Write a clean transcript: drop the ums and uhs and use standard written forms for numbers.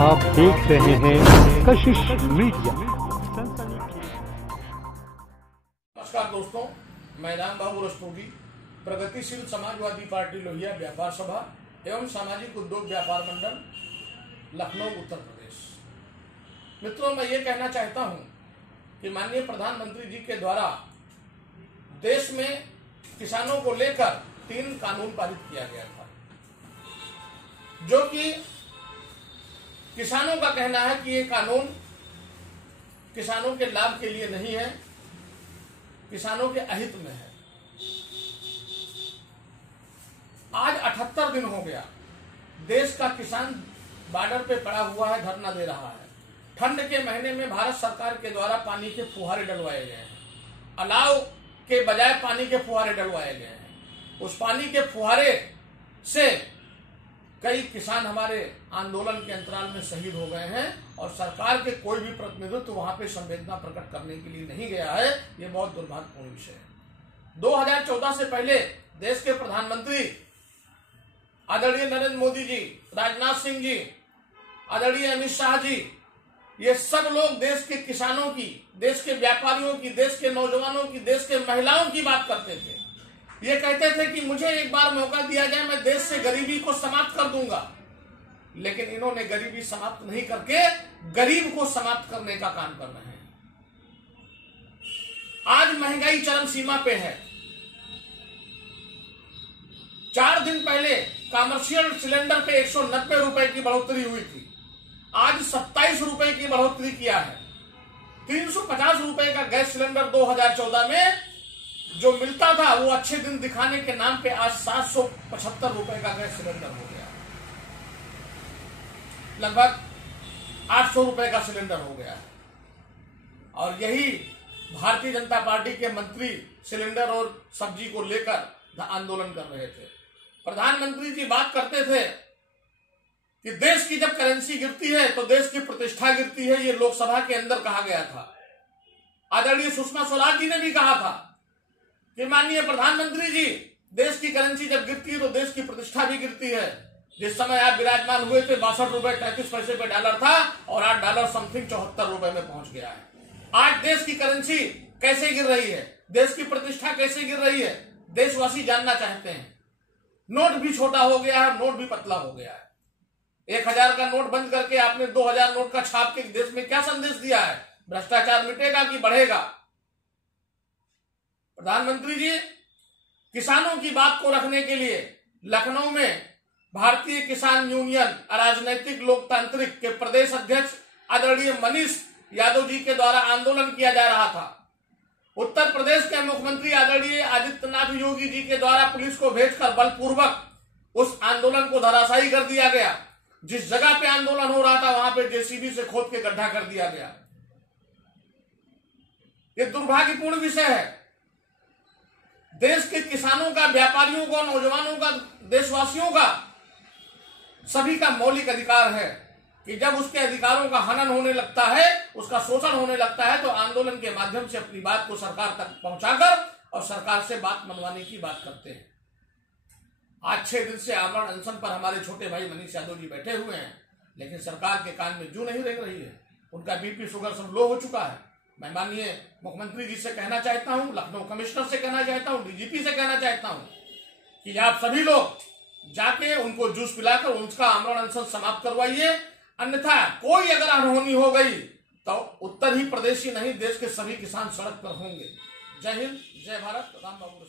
आप देख रहे हैं कशिश मीडिया। नमस्कार दोस्तों, मैं राम बाबू रस्तोगी, प्रगतिशील समाजवादी पार्टी लोहिया व्यापार सभा एवं सामाजिक उद्योग व्यापार मंडल, लखनऊ, उत्तर प्रदेश। मित्रों, मैं ये कहना चाहता हूं कि माननीय प्रधानमंत्री जी के द्वारा देश में किसानों को लेकर 3 कानून पारित किया गया था, जो कि किसानों का कहना है कि ये कानून किसानों के लाभ के लिए नहीं है, किसानों के अहित में है। आज 78 दिन हो गया, देश का किसान बॉर्डर पे पड़ा हुआ है, धरना दे रहा है। ठंड के महीने में भारत सरकार के द्वारा पानी के फुहारे डलवाए गए हैं, अलाव के बजाय पानी के फुहारे डलवाए गए हैं। उस पानी के फुहारे से कई किसान हमारे आंदोलन के अंतराल में शहीद हो गए हैं और सरकार के कोई भी प्रतिनिधित्व वहां पे संवेदना प्रकट करने के लिए नहीं गया है। ये बहुत दुर्भाग्यपूर्ण विषय है। 2014 से पहले देश के प्रधानमंत्री आदरणीय नरेंद्र मोदी जी, राजनाथ सिंह जी, आदरणीय अमित शाह जी, ये सब लोग देश के किसानों की, देश के व्यापारियों की, देश के नौजवानों की, देश के महिलाओं की बात करते थे। ये कहते थे कि मुझे एक बार मौका दिया जाए, मैं देश से गरीबी को समाप्त कर दूंगा। लेकिन इन्होंने गरीबी समाप्त नहीं करके गरीब को समाप्त करने का काम कर रहे हैं। आज महंगाई चरम सीमा पे है। 4 दिन पहले कमर्शियल सिलेंडर पे 190 रुपए की बढ़ोतरी हुई थी, आज 27 रुपए की बढ़ोतरी किया है। 350 रुपए का गैस सिलेंडर 2014 में जो मिलता था, वो अच्छे दिन दिखाने के नाम पे आज 775 रुपए का गैस सिलेंडर हो गया, लगभग 800 रुपए का सिलेंडर हो गया है। और यही भारतीय जनता पार्टी के मंत्री सिलेंडर और सब्जी को लेकर आंदोलन कर रहे थे। प्रधानमंत्री जी बात करते थे कि देश की जब करेंसी गिरती है तो देश की प्रतिष्ठा गिरती है। ये लोकसभा के अंदर कहा गया था। आदरणीय सुषमा स्वराज जी ने भी कहा था कि माननीय प्रधानमंत्री जी, देश की करेंसी जब गिरती है तो देश की प्रतिष्ठा भी गिरती है। जिस समय आप विराजमान हुए थे 62 रुपए 33 पैसे पे डॉलर था और आज डॉलर समथिंग 74 रुपए में पहुंच गया है। आज देश की करेंसी कैसे गिर रही है, देश की प्रतिष्ठा कैसे गिर रही है, देशवासी जानना चाहते हैं। नोट भी छोटा हो गया है, नोट भी पतला हो गया है। 1000 का नोट बंद करके आपने 2000 नोट का छाप के देश में क्या संदेश दिया है? भ्रष्टाचार मिटेगा कि बढ़ेगा? प्रधानमंत्री जी, किसानों की बात को रखने के लिए लखनऊ में भारतीय किसान यूनियन अराजनैतिक लोकतांत्रिक के प्रदेश अध्यक्ष आदरणीय मनीष यादव जी के द्वारा आंदोलन किया जा रहा था। उत्तर प्रदेश के मुख्यमंत्री आदरणीय आदित्यनाथ योगी जी के द्वारा पुलिस को भेजकर बलपूर्वक उस आंदोलन को धराशायी कर दिया गया। जिस जगह पे आंदोलन हो रहा था वहां पे जेसीबी से खोद के गड्ढा कर दिया गया। ये दुर्भाग्यपूर्ण विषय है। देश के किसानों का, व्यापारियों का, नौजवानों का, देशवासियों का, सभी का मौलिक अधिकार है कि जब उसके अधिकारों का हनन होने लगता है, उसका शोषण होने लगता है, तो आंदोलन के माध्यम से अपनी बात को सरकार तक पहुंचाकर और सरकार से बात मनवाने की बात करते हैं। आज 6 दिन से आमरण अनशन पर हमारे छोटे भाई मनीष यादव जी बैठे हुए हैं, लेकिन सरकार के कान में जू नहीं रेंग रही है। उनका बीपी शुगर सब लो हो चुका है। मैं माननीय मुख्यमंत्री जी से कहना चाहता हूं, लखनऊ कमिश्नर से कहना चाहता हूं, डीजीपी से कहना चाहता हूं कि आप सभी लोग जाके उनको जूस पिलाकर उनका आमरण अनशन समाप्त करवाइए। अन्यथा कोई अगर अनहोनी हो गई तो उत्तर ही प्रदेश ही नहीं, देश के सभी किसान सड़क पर होंगे। जय हिंद, जय भारत। राम बाबू।